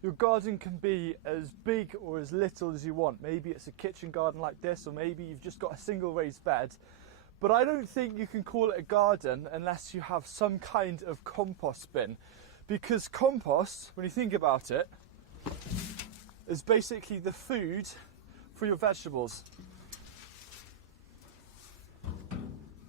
Your garden can be as big or as little as you want. Maybe it's a kitchen garden like this, or maybe you've just got a single raised bed. But I don't think you can call it a garden unless you have some kind of compost bin. Because compost, when you think about it, is basically the food for your vegetables.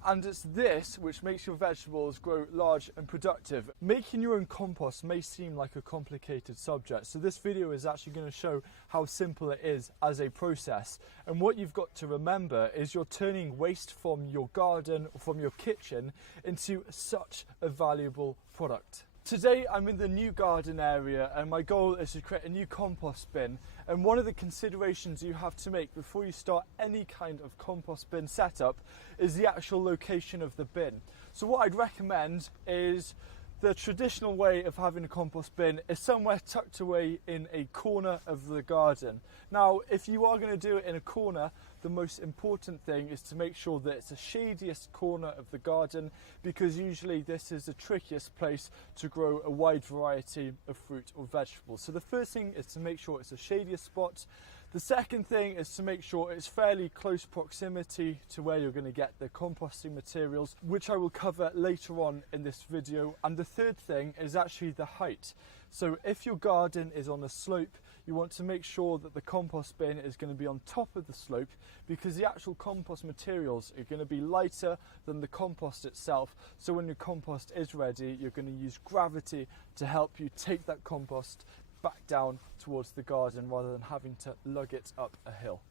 And it's this which makes your vegetables grow large and productive. Making your own compost may seem like a complicated subject, so this video is actually going to show how simple it is as a process. And what you've got to remember is you're turning waste from your garden or from your kitchen into such a valuable product. Today I'm in the new garden area and my goal is to create a new compost bin, and one of the considerations you have to make before you start any kind of compost bin setup is the actual location of the bin. So what I'd recommend is the traditional way of having a compost bin is somewhere tucked away in a corner of the garden. Now, if you are going to do it in a corner, the most important thing is to make sure that it's the shadiest corner of the garden, because usually this is the trickiest place to grow a wide variety of fruit or vegetables. So the first thing is to make sure it's the shadiest spot. The second thing is to make sure it's fairly close proximity to where you're going to get the composting materials, which I will cover later on in this video. And the third thing is actually the height. So if your garden is on a slope, you want to make sure that the compost bin is going to be on top of the slope, because the actual compost materials are going to be lighter than the compost itself. So when your compost is ready, you're going to use gravity to help you take that compost back down towards the garden rather than having to lug it up a hill.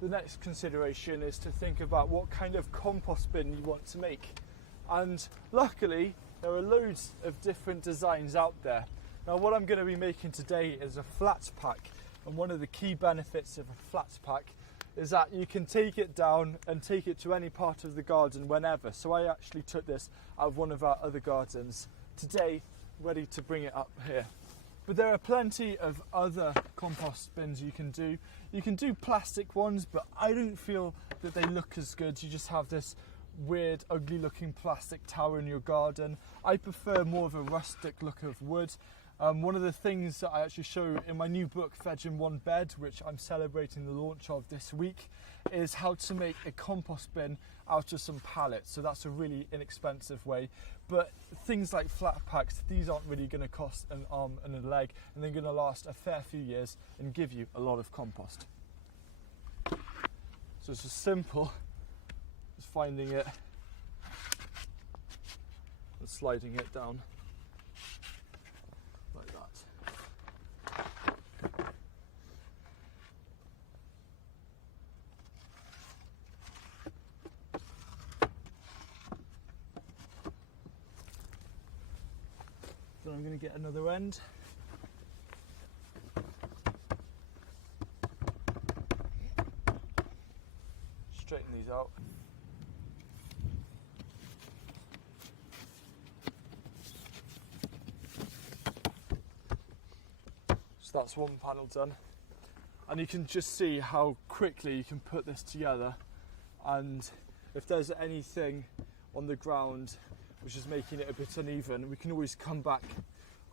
The next consideration is to think about what kind of compost bin you want to make. And luckily, there are loads of different designs out there. Now, what I'm going to be making today is a flat pack. And one of the key benefits of a flat pack is that you can take it down and take it to any part of the garden whenever. So I actually took this out of one of our other gardens today, ready to bring it up here. But there are plenty of other compost bins you can do. You can do plastic ones, but I don't feel that they look as good. You just have this weird, ugly looking plastic tower in your garden. I prefer more of a rustic look of wood. One of the things that I actually show in my new book, Veg in One Bed, which I'm celebrating the launch of this week, is how to make a compost bin out of some pallets. So that's a really inexpensive way. But things like flat packs, these aren't really going to cost an arm and a leg, and they're going to last a fair few years and give you a lot of compost. So it's as simple as finding it and sliding it down. Like that. Then I'm going to get another end. Straighten these out. So that's one panel done, and you can just see how quickly you can put this together, and if there's anything on the ground which is making it a bit uneven, we can always come back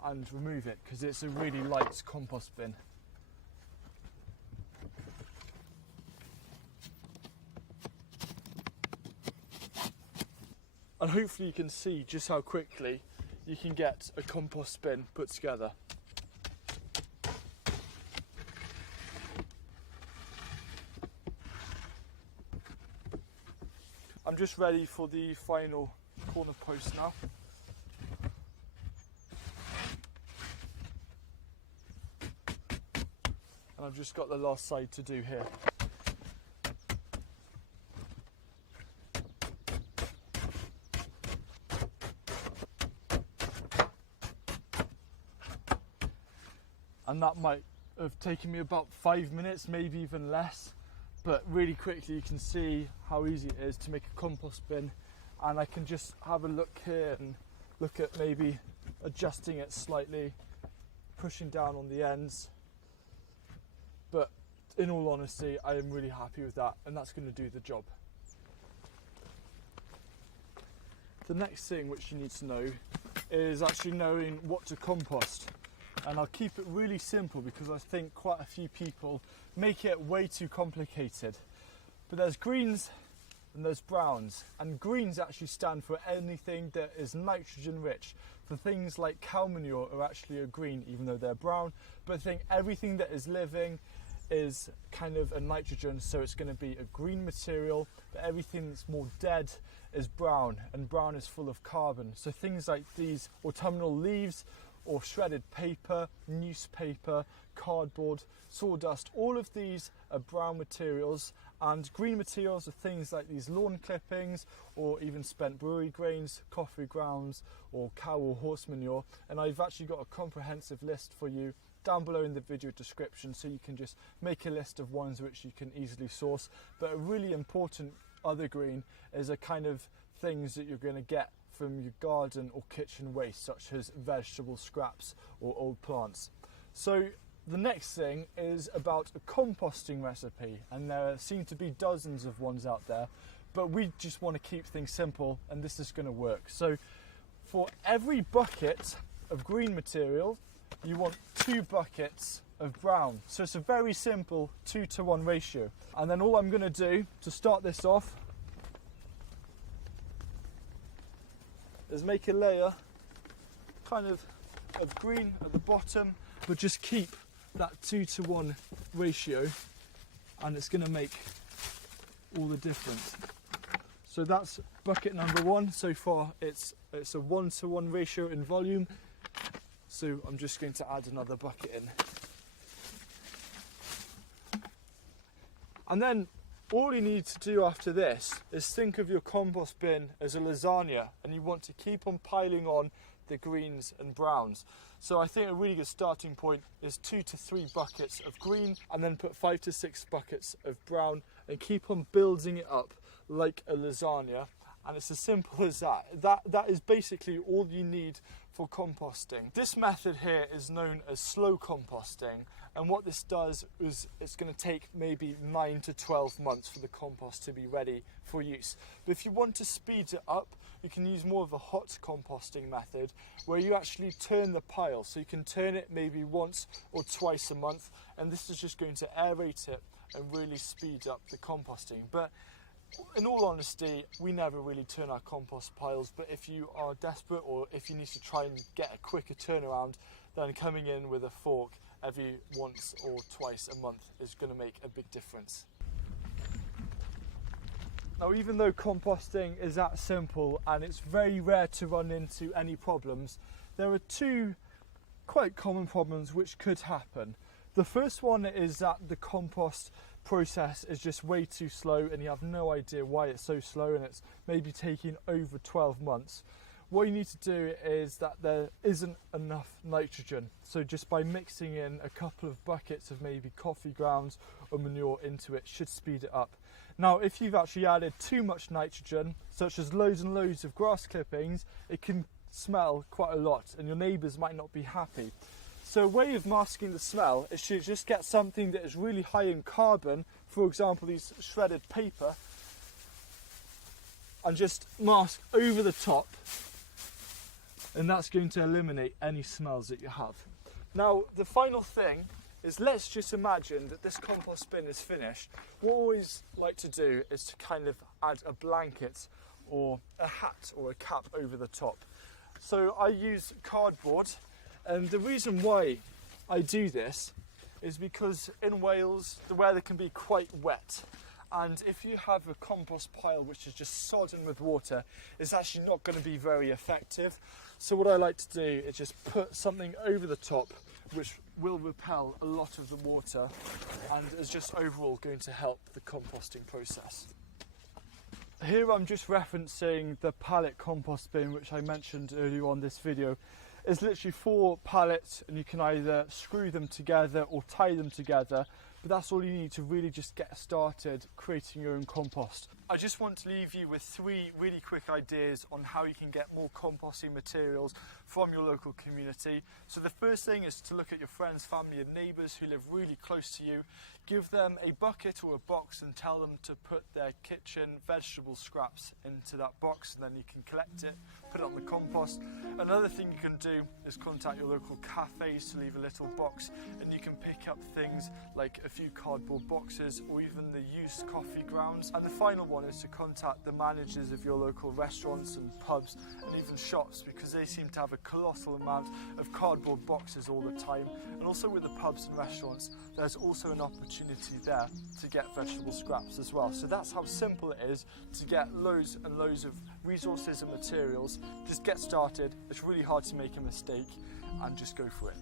and remove it, because it's a really light compost bin. And hopefully you can see just how quickly you can get a compost bin put together. I'm just ready for the final corner post now. And I've just got the last side to do here. And that might have taken me about 5 minutes, maybe even less. But really quickly you can see how easy it is to make a compost bin, and I can just have a look here and look at maybe adjusting it slightly, pushing down on the ends. But in all honesty, I am really happy with that, and that's going to do the job. the next thing which you need to know is actually knowing what to compost. And I'll keep it really simple because I think quite a few people make it way too complicated. But there's greens and there's browns, and greens actually stand for anything that is nitrogen rich. For things like cow manure are actually a green even though they're brown, but I think everything that is living is kind of a nitrogen, so it's going to be a green material. But everything that's more dead is brown, and brown is full of carbon. So things like these autumnal leaves or shredded paper, newspaper, cardboard, sawdust, all of these are brown materials. And green materials are things like these lawn clippings or even spent brewery grains, coffee grounds or cow or horse manure. And I've actually got a comprehensive list for you down below in the video description, so you can just make a list of ones which you can easily source. But a really important other green is a kind of things that you're going to get from your garden or kitchen waste, such as vegetable scraps or old plants. So the next thing is about a composting recipe, and there seem to be dozens of ones out there, but we just want to keep things simple, and this is going to work. So for every bucket of green material, you want 2 buckets of brown. So it's a very simple 2-to-1 ratio. And then all I'm going to do to start this off is make a layer kind of green at the bottom, but just keep that 2-to-1 ratio, and it's going to make all the difference. So that's bucket number 1. So far it's a 1-to-1 ratio in volume, so I'm just going to add another bucket in. And then all you need to do after this is think of your compost bin as a lasagna, and you want to keep on piling on the greens and browns. So I think a really good starting point is 2 to 3 buckets of green, and then put 5 to 6 buckets of brown, and keep on building it up like a lasagna. And it's as simple as that. That is basically all you need for composting. This method here is known as slow composting, and what this does is it's going to take maybe 9 to 12 months for the compost to be ready for use. But if you want to speed it up, you can use more of a hot composting method, where you actually turn the pile. So you can turn it maybe once or twice a month, and this is just going to aerate it and really speed up the composting. But in all honesty, we never really turn our compost piles, but if you are desperate or if you need to try and get a quicker turnaround, then coming in with a fork every once or twice a month is going to make a big difference. Now, even though composting is that simple and it's very rare to run into any problems, there are 2 quite common problems which could happen. The first one is that the compost process is just way too slow, and you have no idea why it's so slow, and it's maybe taking over 12 months. What you need to do is that there isn't enough nitrogen, so just by mixing in a couple of buckets of maybe coffee grounds or manure into it should speed it up. Now, if you've actually added too much nitrogen, such as loads and loads of grass clippings, it can smell quite a lot, and your neighbours might not be happy. So a way of masking the smell is to just get something that is really high in carbon, for example these shredded paper, and just mask over the top, and that's going to eliminate any smells that you have. Now, the final thing is, let's just imagine that this compost bin is finished. What I always like to do is to kind of add a blanket or a hat or a cap over the top. So I use cardboard. And the reason why I do this is because in Wales the weather can be quite wet, and if you have a compost pile which is just sodden with water, it's actually not going to be very effective. So what I like to do is just put something over the top which will repel a lot of the water, and is just overall going to help the composting process. Here I'm just referencing the pallet compost bin which I mentioned earlier on this video. It's literally 4 pallets, and you can either screw them together or tie them together. but that's all you need to really just get started creating your own compost. I just want to leave you with 3 really quick ideas on how you can get more composting materials from your local community. So the first thing is to look at your friends, family and neighbours who live really close to you. Give them a bucket or a box and tell them to put their kitchen vegetable scraps into that box, and then you can collect it, put it on the compost. Another thing you can do is contact your local cafes to leave a little box, and you can pick up things like a few cardboard boxes or even the used coffee grounds. And the final one is to contact the managers of your local restaurants and pubs and even shops, because they seem to have a colossal amount of cardboard boxes all the time. And also with the pubs and restaurants, there's also an opportunity there to get vegetable scraps as well. So that's how simple it is to get loads and loads of resources and materials. Just get started. It's really hard to make a mistake, and just go for it.